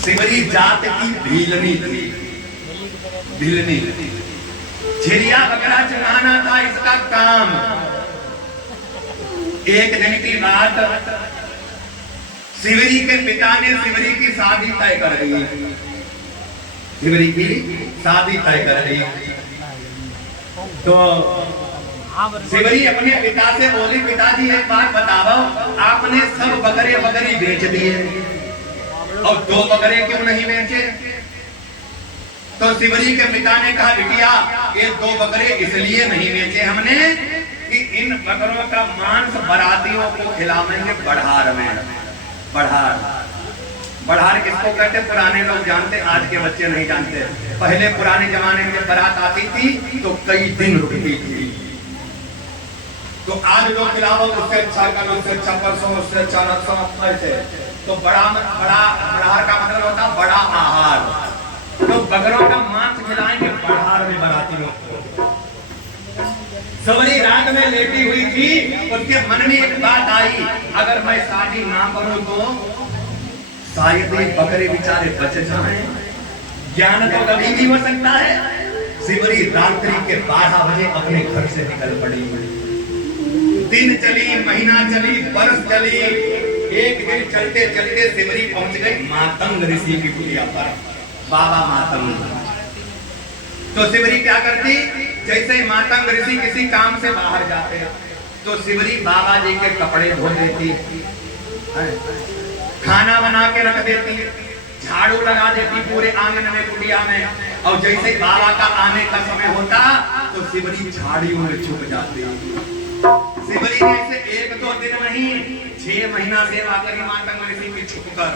सिमरी जात की भीलनी थी, भीलनी। झिरिया बकरा चढ़ाना था इसका काम। एक दिन की बात, सिमरी के पिता ने सिमरी की शादी तय कर दी। सिमरी की शादी तय कर दी तो सिमरी अपने पिता से बोली, पिताजी एक बात बताओ, आपने सब बकरे बकरी बेच दिए और 2 बकरे क्यों नहीं बेचे? तो सिमरी के पिता ने कहा, बिटिया ये 2 बकरे इसलिए नहीं बेचे हमने कि इन बकरों का मांस बारातियों को खिलाएंगे बढ़ार में। बढ़ार, बढ़ार किसको कहते? पुराने लोग जानते, आज के बच्चे नहीं जानते। पहले पुराने जमाने में बारात आती थी तो कई दिन रुकती थी। तो आज लोग खिलाओ, उससे अच्छा कल, उससे अच्छा परसों, उससे अच्छा नरसों, ऐसे। तो बढ़ार का मतलब होता है बड़ा आहार। तो बकरों का मांस खिलाएंगे बढ़ार में बारातियों को। सिमरी रात में लेटी हुई थी, उसके मन में एक बात आई, अगर मैं शादी ना करूं तो शायद ये बकरे बेचारे बच जाएं। ज्ञान तो कभी भी हो सकता है। सिमरी रात्रि के 12 बजे अपने घर से निकल पड़ी। दिन चली, महीना चली, वर्ष चली। एक दिन चलते चलते सिमरी पहुंच गई मातंग ऋषि की कुटिया पर, बाबा मातंग। तो सिमरी क्या करती, जैसे मातंग ऋषि किसी काम से बाहर जाते तो सिमरी बाबा जी के कपड़े धो देती, खाना बना के रख देती, झाड़ू लगा देती पूरे आंगन में, कुटिया में। और जैसे बाबा का आने का समय होता तो सिमरी झाड़ियों में छुप जाती। सिमरी ने ऐसे 1-2 दिन नहीं, 6 महीना सेवा करी मातंग ऋषि की छुपकर।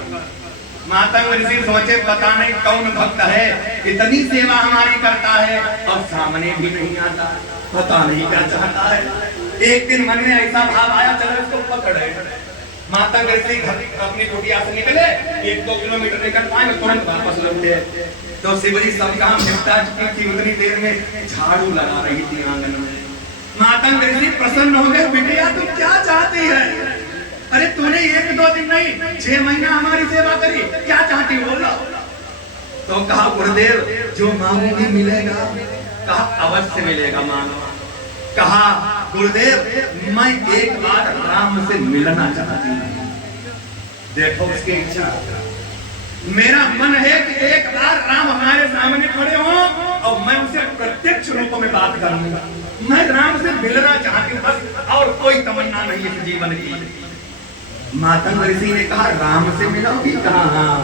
मातंग ऋषि सोचे पता नहीं कौन भक्त है, इतनी सेवा हमारी करता है और सामने भी नहीं आता, पता नहीं क्या चाहता है। एक दिन मन में ऐसा भाव आया, चलो इसको पकड़े। मातंग ऋषि अपनी कुटिया से निकले, 1-2 किलोमीटर निकल पाए, तुरंत वापस लौटे। तो सिमरी सब काम निपटा चुकी थी, उतनी देर में झाड़ू लगा रही थी आंगन में। मातंग ऋषि प्रसन्न हो गए, बिटिया तू क्या चाहती है? अरे तूने 1-2 दिन नहीं 6 महीना हमारी सेवा करी, क्या चाहती हो? बोलो। तो कहा, गुरुदेव जो मांगोगी मिलेगा। कहा, अवश्य मिलेगा, मांगो। कहा, गुरुदेव मैं एक बार राम से मिलना चाहती हूँ। देखो उसकी इच्छा, मेरा मन है कि एक बार राम हमारे सामने खड़े हो और मैं उनसे प्रत्यक्ष रूप में बात करूंगा। मैं राम से मिलना चाहती हूँ, बस और कोई तमन्ना नहीं इस जीवन की। मातंग ऋषि ने कहा, राम से मिलोगी? कहा हाँ।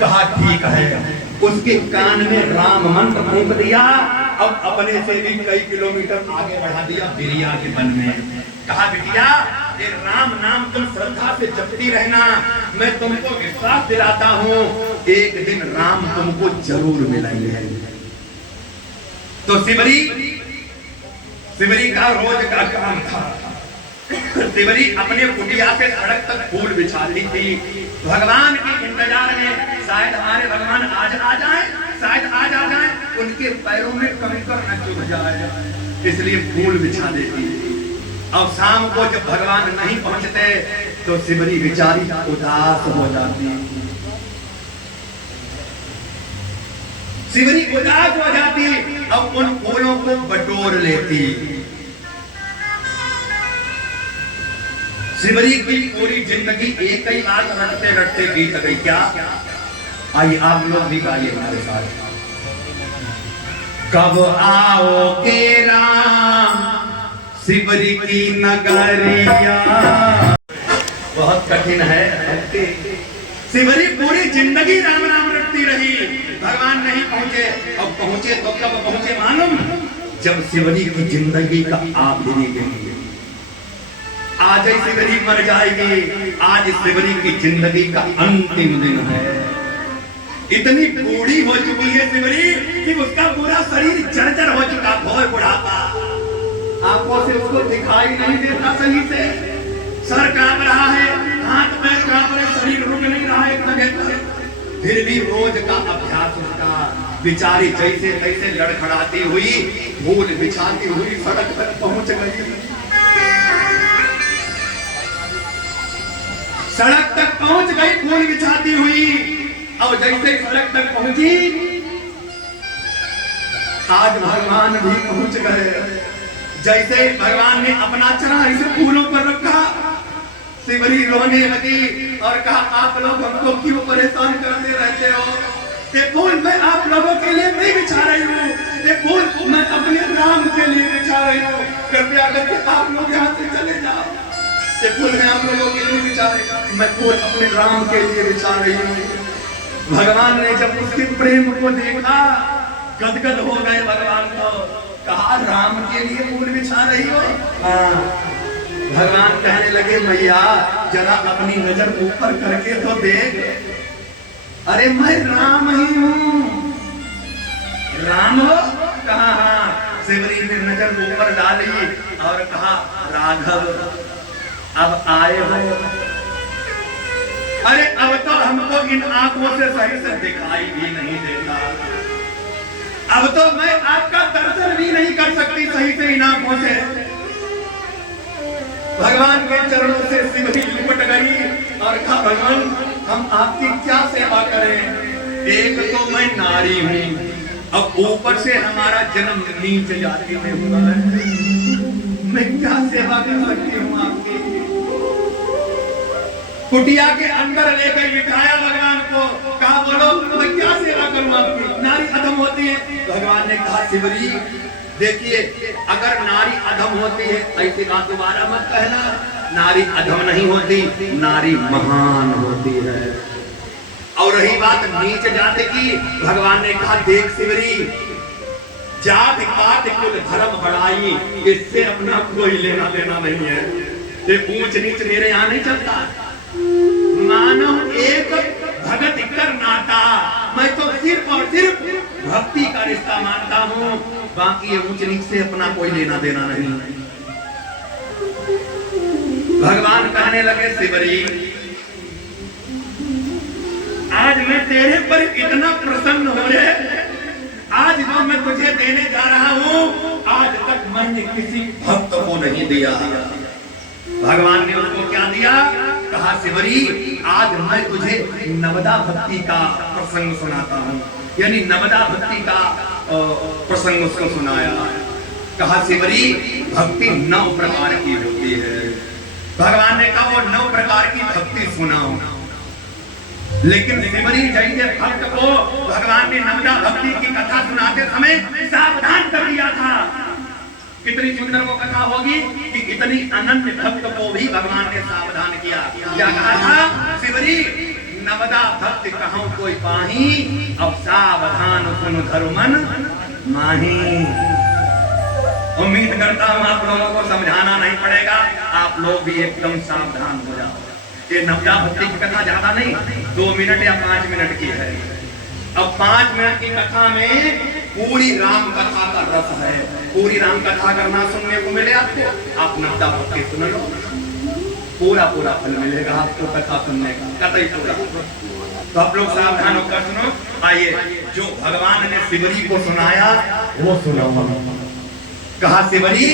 कहा ठीक है। उसके कान में राम मंत्र फूंक दिया और अपने से भी कई किलोमीटर आगे बढ़ा दिया बिरिया के वन में। कहा, बिटिया ये राम नाम तुम श्रद्धा से जपती रहना, मैं तुमको विश्वास दिलाता हूँ एक दिन राम तुमको जरूर मिलेंगे। तो सिमरी का रोज का काम था। सिमरी अपने कुटिया से सड़क तक फूल बिछाती थी, भगवान के इंतजार में, शायद हमारे भगवान आज आ जाए, शायद आज आ जाए, उनके पैरों में कंकर न चुभ जाए, इसलिए फूल बिछा देती। और शाम को जब भगवान नहीं पहुंचते तो सिमरी बेचारी उदास हो जाती। सिमरी उदास हो जाती और उन फूलों को बटोर लेती। सिमरी की पूरी जिंदगी एक ही बात रटते रटते बीत गई। क्या? आइए आप लोग भी गाइए हमारे साथ। कब आओगे राम सिमरी की नगरिया। बहुत कठिन है। सिमरी पूरी जिंदगी राम राम रटती रही, भगवान नहीं पहुंचे। अब पहुंचे तो कब पहुंचे मालूम? जब सिमरी की जिंदगी का आखिरी दिन। आज ही सिमरी मर जाएगी, आज सिमरी की जिंदगी का अंतिम दिन है। इतनी बूढ़ी हो चुकी है सिमरी कि उसका पूरा शरीर जर्जर हो चुका, घोर बुढ़ापा, आंखों से उसको दिखाई नहीं देता सही से, सर कांप रहा है, हाथ पैर कांप रहे, शरीर रुक नहीं रहा है एक जगह पर। फिर भी रोज का अभ्यास उसका, बेचारी जैसे तैसे लड़खड़ाती हुई, फूल बिछाती हुई सड़क तक पहुंच गई। सड़क तक पहुंच गई फूल बिछाती हुई और जैसे सड़क तक पहुंची, आज भगवान भी पहुंच गए। जैसे भगवान ने अपना चरण ऐसे फूलों पर रखा, सिमरी रोने लगी और कहा, आप लोग हमको क्यों परेशान करते रहते हो? ये फूल मैं आप लोगों के लिए नहीं बिछा रही हूँ, ये फूल मैं अपने राम के लिए बिछा रही हूँ। कृपया करके आप लोग यहाँ से चले जाओ। ये फूल मैं आप लोगों के लिए बिछा रही हूँ, मैं फूल अपने राम के लिए बिछा रही हूँ। भगवान ने जब उसके प्रेम को देखा, गदगद हो गए भगवान को। कहा, राम के लिए फूल बिछा रही हो? हाँ। भगवान कहने लगे, मैया जरा अपनी नजर ऊपर करके तो देख। अरे मैं राम ही हूँ। राम हो? कहा हाँ। सिमरी ने नजर ऊपर डाली और कहा, राघव अब आए हो? अरे अब तो हमको इन आंखों से सही से दिखाई भी नहीं देता, अब तो मैं आपका दर्शन भी नहीं कर सकती सही से इन आंखों से। भगवान के चरणों से सिमरी लिपट गई और कहा, भगवान हम आपकी क्या सेवा करें? एक तो मैं नारी हूँ, अब ऊपर से हमारा जन्म नीच जाति में हुआ है, मैं क्या सेवा कर सकती हूँ आपकी? कुटिया के अंदर लेकर बिठाया भगवान को, कहा बोलो मैं क्या सेवा करूँ आपकी? नारी अधम होती है। भगवान ने कहा, सिमरी देखिए, अगर नारी अधम होती है ऐसी बात दोबारा मत कहना। नारी अधम नहीं होती, नारी महान होती है। और रही बात नीच जाति की, भगवान ने कहा, देख सिमरी, जात पात कुल धर्म बढ़ाई, इससे अपना कोई लेना देना नहीं है। ये ऊंच नीच मेरे यहाँ नहीं चलता। मानव एक भगत कर नाता, मैं तो सिर्फ और सिर्फ भक्ति का रिश्ता मानता हूँ, बाकी ये ऊंच नीच से अपना कोई लेना देना नहीं। भगवान कहने लगे, सिमरी आज मैं तेरे पर इतना प्रसन्न हो रहे, आज जो मैं तुझे देने जा रहा हूँ, आज तक मैंने किसी भक्त को नहीं दिया। भगवान ने उसको क्या दिया? कहा, सिमरी आज मैं तुझे नवदा भक्ति का प्रसंग सुनाता हूँ। यानी नवदा भक्ति का प्रसंग उसको सुनाया। कहा, सिमरी भक्ति 9 प्रकार की होती है। भगवान ने कहा, वो 9 प्रकार की भक्ति सुनाओ। लेकिन सिमरी जैसे भक्त को भगवान ने नवदा भक्ति की कथा सुनाते समय सावधान कर दिया था। कितनी सुंदर वो कथा होगी कि इतनी अनन्य भक्त को भी भगवान ने सावधान किया। क्या कहा था? सिमरी नवदा भक्त कहूं कोई पाही, अब सावधान सुन धर्मन माही। उम्मीद करता हूं आप लोगों को समझाना नहीं पड़ेगा, आप लोग भी एकदम सावधान हो जाओ। ये नवदा भक्ति की कथा ज्यादा नहीं, 2 मिनट या 5 मिनट की है। अब 5 मिनट की कथा में पूरी राम कथा का रस है। पूरी राम कथा करना सुनने को मिले आपको, आप नवदा भक्ति सुन लो, पूरा पूरा फल मिलेगा आपको कथा सुनने का, कतई पूरा। तो आप लोग सावधान होकर सुनो। आइए, जो भगवान ने सिमरी को सुनाया वो सुनो। कहा, सिमरी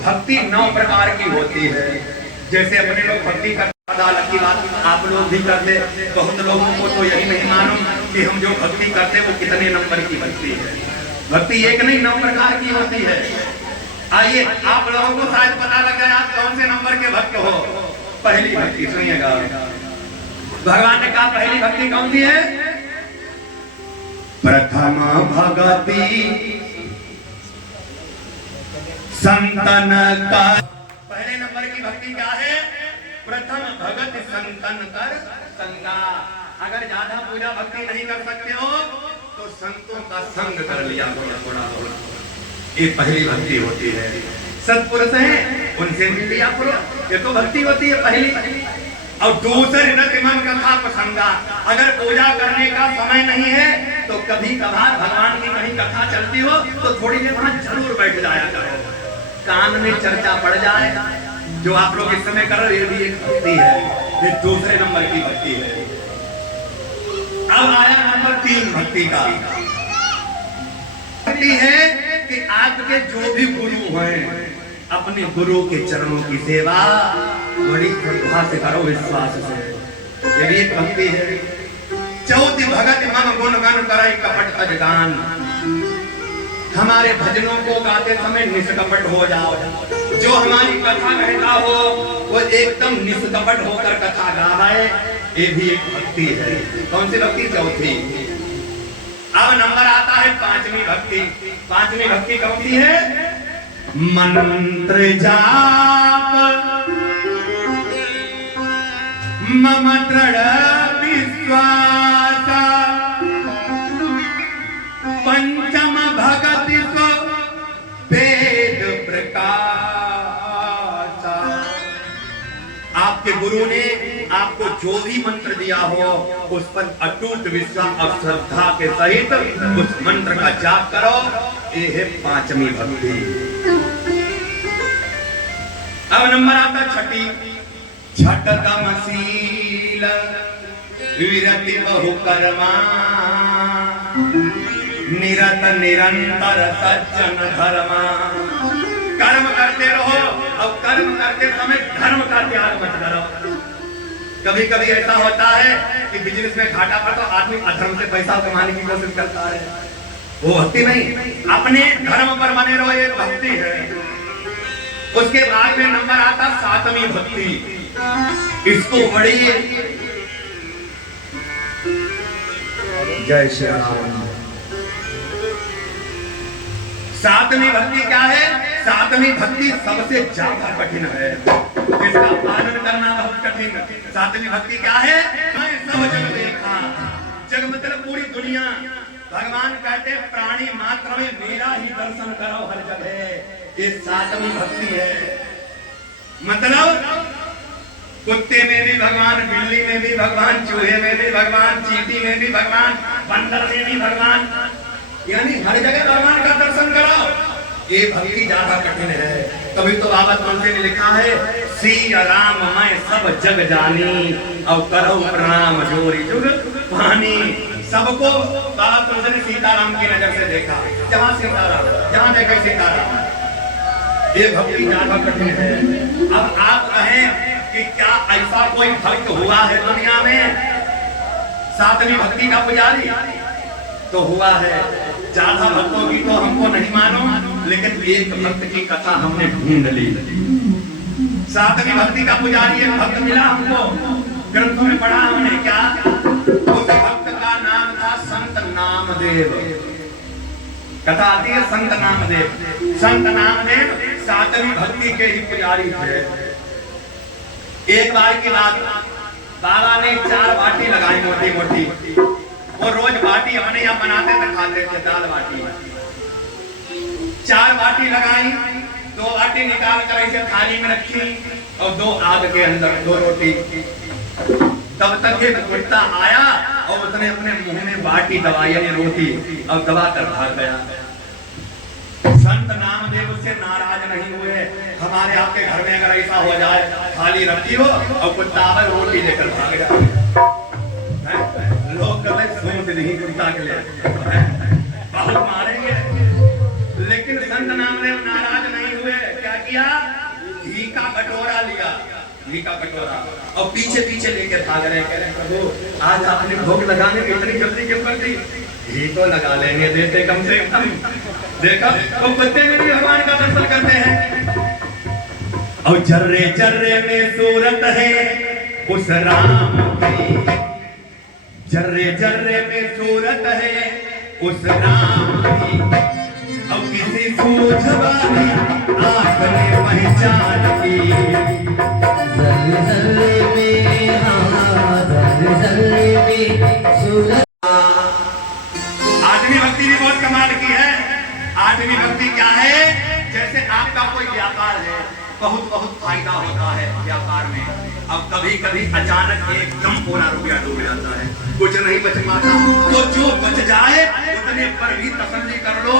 भक्ति 9 प्रकार की होती है। जैसे अपने लोग भक्ति करते, अलग की बात आप लोग भी करते, बहुत लोगों को तो यही नहीं मालूम कि हम जो भक्ति करते वो कितने नंबर की भक्ति है। भक्ति एक नहीं 9 प्रकार की होती है। आइए, आप लोगों को शायद पता लग जाए आप कौन से नंबर के भक्त हो। पहली भक्ति सुनिएगा, भगवान ने कहा पहली भक्ति कौन सी है? प्रथम भगति संतन का। पहले नंबर की भक्ति क्या है? प्रथम भगत संतन कर संगा। अगर ज्यादा पूजा भक्ति नहीं कर सकते हो तो संतों का संग कर लिया थोड़ा थोड़ा। ये पहली भक्ति होती है। सत्पुरुष हैं उनसे मिल लिया करो, ये तो भक्ति होती है पहली। और दूसरी रतिमन कथा प्रसंगा। अगर पूजा करने का समय नहीं है तो कभी कभार भगवान की कहीं कथा चलती हो तो थोड़ी देर वहां जरूर बैठ जाया करो, कान में चर्चा पड़ जाए। जो आप लोग इस समय कर रहे हो ये भी एक भक्ति है, ये दूसरे नंबर की भक्ति है। अब आया नंबर 3 भक्ति का। भक्ति है कि आपके जो भी गुरु हैं अपने गुरु के चरणों की सेवा बड़ी श्रद्धा से करो, विश्वास से। ये भी एक भक्ति है। चौथी हम गुणगन करई कपट तज गान। हमारे भजनों को गाते समय निष्कपट हो जाओ। जो हमारी कथा कहता हो वो एकदम निष्कपट होकर कथा गाए, ये भी एक भक्ति है। कौन सी भक्ति? चौथी। अब नंबर आता है पांचवी भक्ति। पांचवी भक्ति कौन सी है? मंत्र जाप मम दृढ़ विश्वास पंचम भगति स्व वेद प्रकाश। आपके गुरु ने आपको जो भी मंत्र दिया हो उस पर अटूट विश्वास और श्रद्धा के सहित उस मंत्र का जाप करो। ये है पांचवी भक्ति। अब नंबर आता छठी। छठ तमशील विरति बहुकर्मा निरत निरंतर सज्जन धर्मा। कर्म करते रहो और कर्म करते समय धर्म का त्याग मत करो। कभी कभी ऐसा होता है कि बिजनेस में घाटा पर तो आदमी अधर्म से पैसा कमाने की कोशिश करता है, वो भक्ति नहीं। अपने धर्म पर बने रहो, ये भक्ति है। उसके बाद में नंबर आता सातवीं भक्ति। इसको बड़ी जय श्री राम। सातवीं भक्ति क्या है? सातवीं भक्ति सबसे ज्यादा कठिन है, इसका पालन करना बहुत कठिन। सातवीं भक्ति क्या है? मैं सब जग देखा। जग मतलब पूरी दुनिया। भगवान कहते प्राणी मात्र में मेरा ही दर्शन करो हर जगह। ये सातवीं भक्ति है। मतलब कुत्ते में भी भगवान, बिल्ली में भी भगवान, चूहे में भी भगवान, चींटी में भी भगवान, बंदर में भी भगवान, यानी हर जगह भगवान का दर्शन करो। ये भक्ति ज्यादा कठिन है। तभी तो बाबा तुलसी ने लिखा है सिया राम मैं सब जग जानी और करो प्रणाम जोरी जुग पानी। सबको बाबा तुलसी ने सीताराम की नजर से देखा। जहाँ सीताराम, जहाँ देखे सीताराम। ये भक्ति ज्यादा कठिन है। अब आप कहें कि क्या ऐसा कोई भक्त हुआ है दुनिया में सातवीं भक्ति का पुजारी? तो हुआ है। ज्यादा भक्तों की तो हमको नहीं मानो, लेकिन एक भक्त की कथा हमने ढूंढ ली। सातवीं भक्ति का पुजारी एक भक्त मिला हमको, ग्रंथों में पढ़ा हमने। क्या? उस भक्त का नाम था संत नामदेव। कथा आती है संत नामदेव। संत नामदेव सातवीं भक्ति के ही पुजारी थे। एक बार की बात, बाबा ने 4 बाटी लगाई मोटी मोटी। वो रोज बाटी अपने यहाँ बनाते थे, खाते थे दाल बाटी। 4 बाटी लगाई, 2 बाटी निकाल कर ऐसे थाली में रखी और 2 आग के अंदर 2 रोटी। तब तक एक कुत्ता आया और उसने अपने मुंह में बाटी दबाई, यानी रोटी, और दबा कर भाग गया। संत नामदेव उससे नाराज नहीं हुए। हमारे आपके घर में अगर ऐसा हो जाए, थाली रखी हो और कुत्ता आकर रोटी लेकर भाग जाए, लोग कभी सोच नहीं कुत्ता के लिए बहुत मारेंगे। लेकिन संत नामदेव नाराज नहीं हुए। क्या किया? घी का कटोरा लिया, घी का कटोरा, और पीछे पीछे लेकर भाग रहे। कह रहे प्रभु आज आपने भोग लगाने की इतनी जल्दी क्यों कर दी? घी तो लगा लेंगे, देते कम से कम। देखो वो कुत्ते में भी भगवान का दर्शन करते हैं। और जर्रे जर्रे में सूरत है उस राम की, जर्रे जर्रे में सूरत है उस राम की। और किसी सूझ वाली आंख ने पहचान की। जर्रे जर्रे में, हाँ जर्रे जर्रे में सूरत। आदमी भक्ति भी बहुत कमाल की है। आदमी भक्ति क्या है? जैसे आपका कोई व्यापार है, बहुत बहुत फायदा होता है व्यापार में। अब कभी कभी अचानक एकदम पूरा रुपया डूब जाता है, कुछ नहीं बच पाता, तो जो बच जाए उतने पर भी तसल्ली कर लो।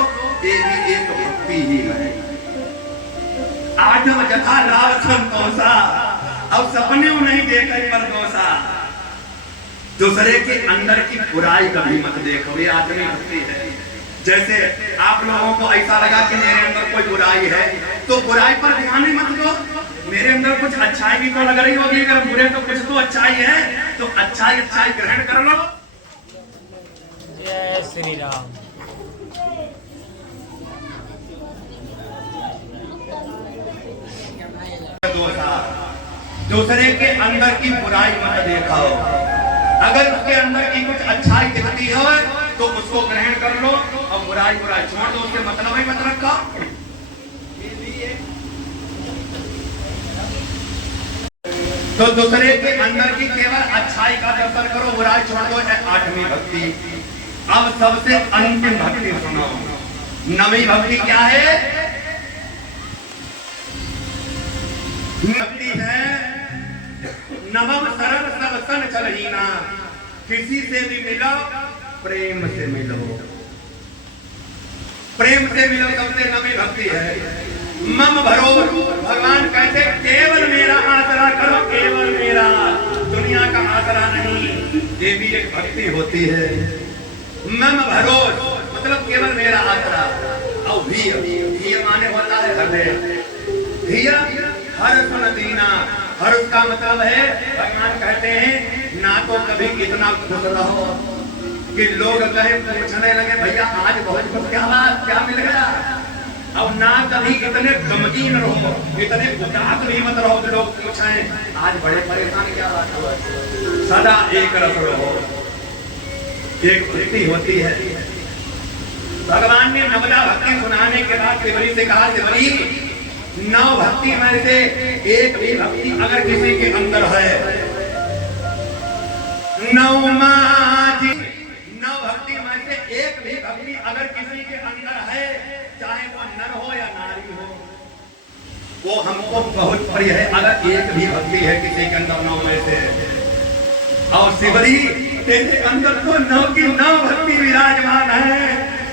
ये भी एक भक्ति ही है। आजम जथा लाभ संतोषा, अब सपने नहीं देखे पर दोषा। दूसरे के अंदर की बुराई कभी मत देखो, ये आदमी भक्ति है। जैसे आप लोगों को ऐसा लगा कि मेरे अंदर कोई बुराई है, तो बुराई पर ध्यान ही मत दो। मेरे अंदर कुछ अच्छाई भी तो लग रही होगी, अगर बुरे तो कुछ तो अच्छाई है, तो अच्छाई अच्छाई ग्रहण कर लो। श्री राम। दूसरे के अंदर की बुराई मत देखो, अगर उसके अंदर की कुछ अच्छाई दिखती हो तो उसको ग्रहण कर लो और बुराई छोड़ दो, उसके मतलब ही मत रखो। तो दूसरे के अंदर की केवल अच्छाई का दर्शन करो, बुराई छोड़ दो। आठवीं भक्ति। अब सबसे अंतिम भक्ति सुनो। नवीं भक्ति क्या है? भक्ति है नवम सरल सब सन चलहीना, किसी से भी मिलो प्रेम से मिलो, प्रेम से मिलो, सबसे नवी भक्ति है। मम भरो, भगवान कहते केवल मेरा आसरा करो, केवल मेरा, दुनिया का आसरा नहीं। ये भी एक भक्ति होती है। मम भरो मतलब केवल मेरा आसरा। और भी माने होता है हृदय, हर सुन दीना। हर उसका मतलब है, भगवान कहते हैं ना तो कभी इतना खुश रहो कि लोग कहे पूछने लगे भैया आज बहुत कुछ क्या मिल गया, अब ना कभी इतने गमगीन रहो, इतने उदास भी मत रहो कि लोग पूछें आज बड़े परेशान क्या बात हुआ। सदा एक रस रहो। एक भक्ति होती है। भगवान ने नवदा भक्ति सुनाने के बाद शिवरी से कहा, शिवरी नौ भक्ति में से एक भी भक्ति अगर किसी के अंदर है, नौ भक्ति में से एक भी भक्ति अगर किसी के अंदर है, चाहे वो नर हो या नारी हो, वो हमको बहुत प्रिय है। अगर एक भी भक्ति है किसी के अंदर नौ में से, और शिवरी तेरे अंदर तो नौ की नौ भक्ति विराजमान है,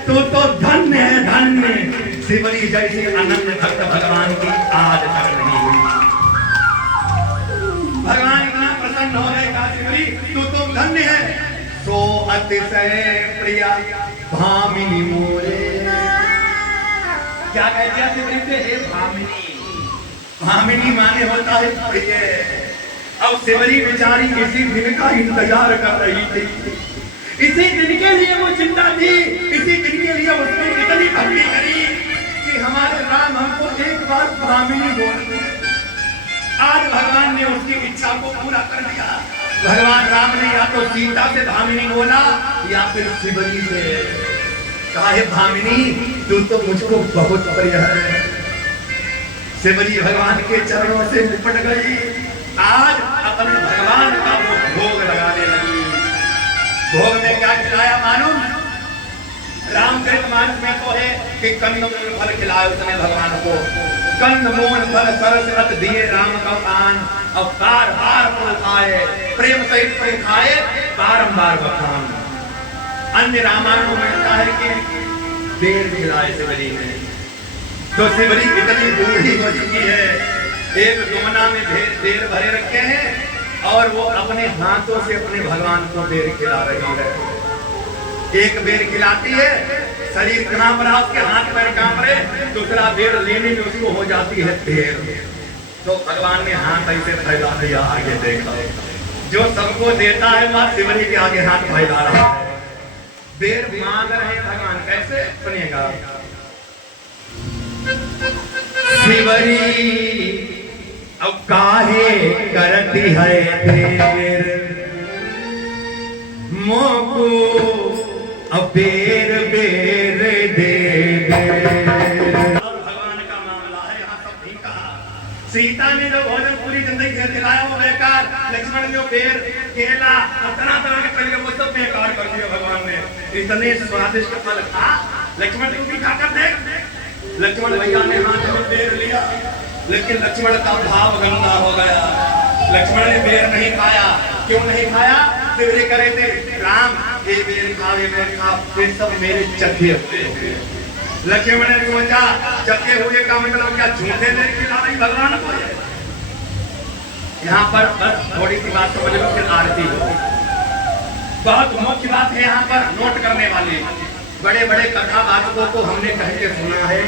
तो धन्य है, धन्य। शिवरी जैसे अनंत भक्त भगवान की आज तक नहीं हुई। भगवान इतना प्रसन्न हो गए, कहा शिवरी तू तो धन्य है। सो अतिशय प्रिया भामिनी मोरे। क्या कह दिया शिवरी से? हे भामिनी। भामिनी माने होता है प्रिय। अब शिवरी बेचारी इसी दिन का इंतजार कर रही थी, इसी दिन के लिए वो चिंता थी, इसी दिन के लिए उसने इतनी भक्ति करी कि हमारे राम हमको एक बार भामिनी बोल। आज भगवान ने उसकी इच्छा को पूरा कर दिया। भगवान राम ने या तो सीता से भामिनी बोला या फिर शिवरी से कहा, हे भामिनी तू तो मुझको बहुत प्रिय है। शिवरी भगवान के चरणों से लिपट गई। आज अपने भगवान का वो भोग लगाने लगी। भोग में क्या खिलाया मालूम? रामचरित मानस में तो है कि कंदमूल फल खिलाए उसने भगवान को। कंदमूल फल सरस अत दिए राम का पान, और बार बार फल खाए, प्रेम सहित फल खाए, बारंबार बखान। अन्य रामायणों में मिलता है कि बेर खिलाए शिवरी ने। तो शिवरी इतनी बूढ़ी हो चुकी है, एक दोना में बेर भरे रखे हैं और वो अपने हाथों से अपने भगवान को बेर खिला रही है। एक बेर खिलाती है, शरीर कांप रहा, उसके हाथ पैर कांप रहे, दूसरा बेर लेने में उसको हो जाती है देर। तो भगवान ने हाथ ऐसे फैला दिया, आगे देखा, जो सबको देता है वह शिवरी के आगे हाथ फैला रहा है। बेर मांग रहे भगवान, कैसे बनेगा? शिवरी अब काहे करती है देर, मोको अब बेर बेर दे दे। भगवान का मामला है, यहाँ सब ठीक कहा। सीता ने जो भोजन पूरी जिंदगी खिलाया वो बेकार, लक्ष्मण जो बेर केला तरह तरह के फल वो सब बेकार कर दिया भगवान ने। इतने स्वादिष्ट फल खा, लक्ष्मण को भी खाकर देख। लक्ष्मण भैया ने हाथ में बेर लिया, लेकिन लक्ष्मण का भाव गंदा हो गया। लक्ष्मण ने बेर नहीं खाया। क्यों नहीं खाया? शिवरी करे थे, राम ये बेर खा, ये बेर खा, ये सब मेरे चखे हुए। लक्ष्मण ने सोचा चखे हुए का मतलब क्या झूठे बेर खिला रही भगवान को? यहाँ पर बस थोड़ी सी बात समझ लो, फिर आरती हो। बहुत मुख्य बात है यहाँ पर नोट करने वाले। बड़े बड़े कथावाचकों को हमने कह के सुना है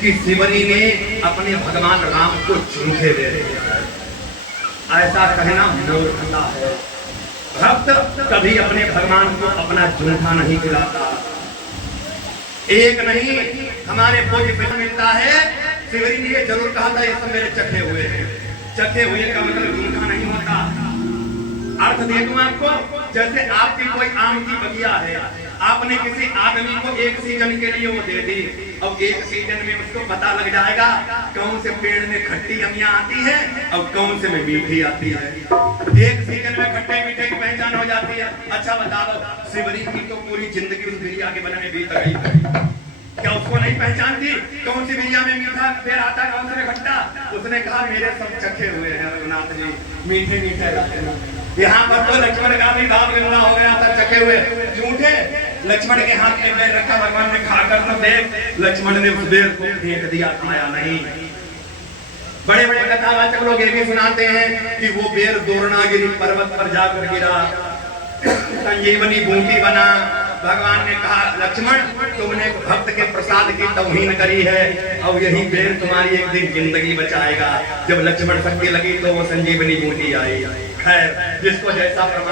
कि शिवरी ने अपने भगवान राम को झूठे दे दिया। ऐसा कहना मूर्खता है। भक्त कभी अपने भगवान को अपना झूठा नहीं खिलाता। एक नहीं, हमारे भोज फिर मिलता है। शिवरी ने ये जरूर कहा था, ये सब मेरे चखे हुए हैं। चखे हुए का मतलब झूठा नहीं होता। अर्थ दे दूं आपको, जैसे आपकी कोई आम की बगिया है, आपने किसी आदमी को एक सीजन के लिए वो दे दी, अब एक सीजन में उसको पता लग जाएगा कौन से पेड़ में खट्टी अमियां आती है और कौन से में मीठी आती है। एक सीजन में खट्टे मीठे की पहचान हो जाती है। अच्छा बताओ, शिवरी की तो पूरी जिंदगी उस बिरिया के बनने बीत गई, क्या उसको नहीं पहचानती कौन सी बिरिया में मीठा पेड़ आता, कौन से में खट्टा? उसने कहा मेरे सब चखे हुए हैं रघुनाथ जी, मीठे मीठे रहते हैं। यहाँ पर तो लक्ष्मण का भी भाव गंगा हो गया था, चखे हुए झूठे। लक्ष्मण के हाथ में बेर रखा, भगवान ने खाकर तो देख, लक्ष्मण ने उस बेर को फेंक दिया, खाया नहीं। बड़े बड़े कथावाचक लोग ये भी सुनाते हैं कि वो बेर दोरनागिरी पर्वत पर जाकर गिरा, संजीवनी बूटी बना। भगवान ने कहा लक्ष्मण, तुमने भक्त के प्रसाद की तौहीन करी है, अब यही बेर तुम्हारी एक दिन जिंदगी बचाएगा। जब लक्ष्मण शक्ति लगी तो वो संजीवनी बूटी आई। खैर, जिसको जैसा प्रमाण